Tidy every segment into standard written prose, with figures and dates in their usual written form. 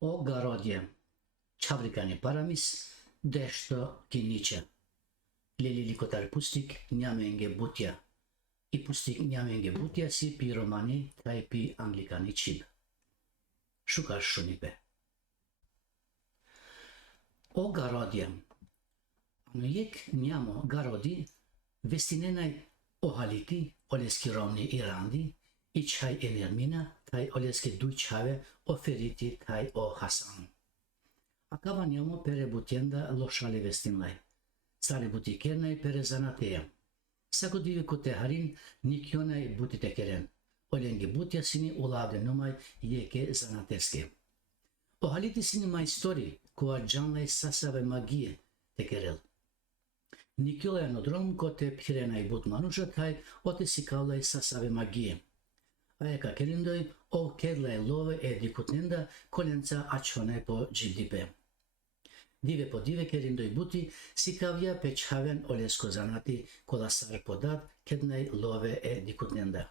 Ogarodje, Çavrikani paramis, dešto kiniče. Lelili kotar pustik njamenge butja. I pustik njamenge butja si pi romani kaj pi anglikani čib. Šukar šunipe. Ogarodje. Anujek njamo garodi, vestinenaj ohaliti, oleski romni irandi, i čaj enermina, taj oleski dujčave oferiti taj o Hasan. Acaba njamo pere butienda lošali vestinlaj. Sare butikernaj pere zanateja. Sakodivi kote harin nikjonaj butite keren. Olengi butja sini ulavde numaj jeke zanateske. Ohaliti sini majstori koja canlaj sasave magije tekerel. Nikjola anodrom kote pirenaj but manusha taj ote sikavlaj sasave magije. Aeka kerindoj o kedlaj love dikutnenda kolenca açonaj po džibdipe. Dive po dive kerindoj buti sikavja pečhaven olesko zanati kolasar podat kednaj love dikutnenda.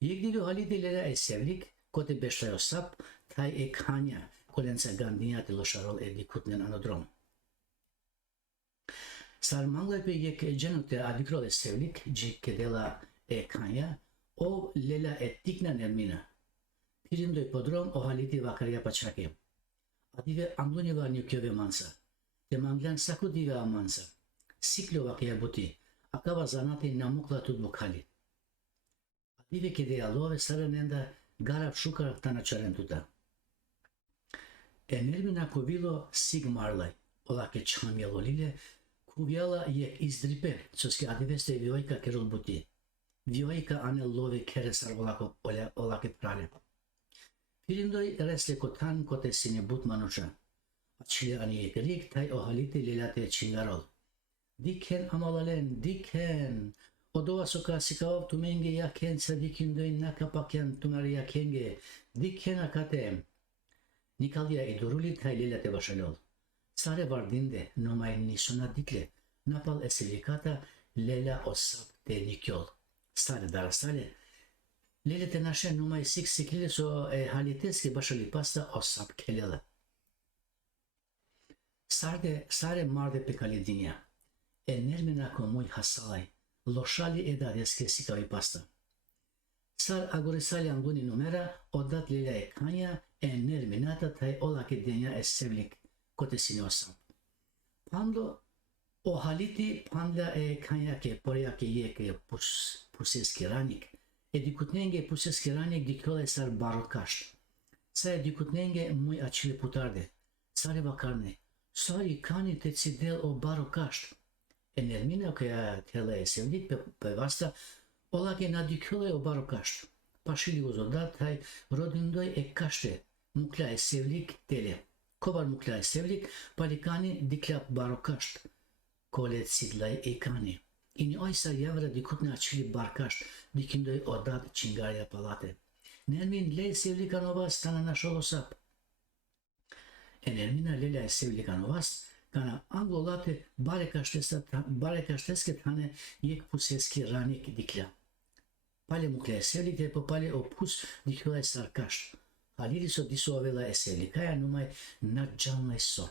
Yek dive halidilere sevlik kote beşlay osap taj kanya kolenca gandinjati lošarol dikutnen anodrom. Sarmanglay pe yek cenute adikrole sevlik cik kedela kanya o lela tikna nermina. Pirindoy podrom o haliti vakarya paçaki. Adive angloniva nükjöve mansa. Temanglan sakudive amansa. Siklo vakya buti. Akava zanati namukla tutbuk hali. Adive kede alove saranenda garab šukar tanačaren tuta. Nermina kovilo sigmarlay. Olake čamjelolile kuvjala yek izdripe, coski adiveste vjojka kerol buti. Vjojka ane love keresar olake prale. Pirindoy resle kotan kote sine but manusha. Açile ani yek rik tay ohalite lelate çingarol. Diken amalalen, diken. Odova soka sikavav tumenge yaken sadikindoy nakapakyan tunari yakenge. Diken akate. Nikalya iduruli tay lelate başalol. Sare vardinde numay nisuna dikle. Napal esilikata lela osap de nikyol. Stare darasale. Lelete naše numaj siklile so haliteski başali pasta osap kelela. Sare marde pekali dinja. Nermina komuj hasalaj. Lošali edadeske sikavi pasta. Sar agorisali anguni numera odat lela kanya nerminata taj olake denja sevlik kote sini osap. Pando o haliti panda kanyake porjake jeke puseski ranik. Dikutnenge puseski ranik dikrole sar barokašt. Sa dikutnenge muy açile putarde. Sare vakarne. Sari kani te cidel o barokašt. Nermina koja tela sevlik pe vasta olake na dikrole o barokašt. Pašili uzodat taj rodindoy kašte. Mukla sevlik tele. Kobar mukla sevlik palikani diklap barokašt. Kolet sidlay ekani. Ini oysa yavra dikutne açili barkašt. Dikindoy odat çingarya palate. Nermin le sevlikanovas tana našolosap. Nermina lela sevlikanovas kana anglolate barekašteske tane yek puseski ranik dikla. Pale mukla sevlik te popale o pus diklay sarkašt. Halili so disovela sevlikaya numay nadcanlay so.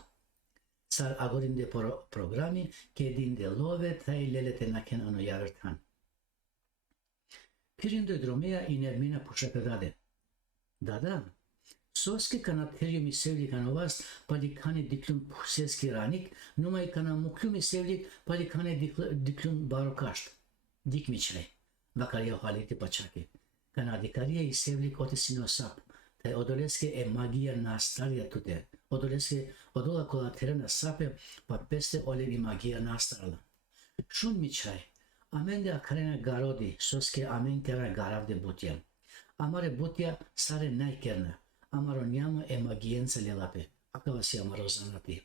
Sar agorinde programi kedinde love taj lelete naken ano yavertan. Pirinde dromeja i nermina pušapedade. Da. Soski kana terjumi sevlikanovas palikane diklun puseski ranik, numai kana muklumi sevlik palikane diklun barokašt. Dikmičaj. Vakarja haliti pačaki. Kana dikarije i sevlik otesino sap. Taj odoleske magija nastarja tute. Odoleske odola kola terena sape pa peste olevi magija nastarla. Šun mičaj. Amende akarena garodi, soske amen kera garavde butja. Amare butja sare najkerna. Amaro njama magijenca lelape. Akavasi amaro zanati.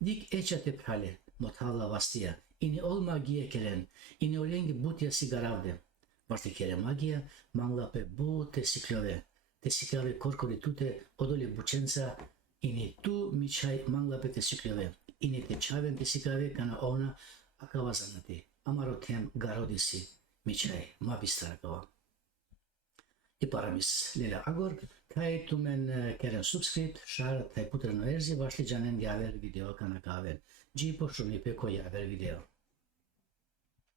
Dik eçate prale, mothavla vastija. Ini ol magije keren. Ini olengi butja si garavde. Varti kere magija, manglape bu te siklove. Te siklove korkori tute odole bučenca. Ini tu mičaj manglape te siklove. Ini te čaven te siklove kana ona akava zanati. Amaro tem garodisi mičaj, ma bistarakava. I paramis lela agor, Kaj tumen keren subscript, share, taj putre në erzi, vashli gjanen gjaver video kana kaver. Gjipo shumë i pe ko javer video.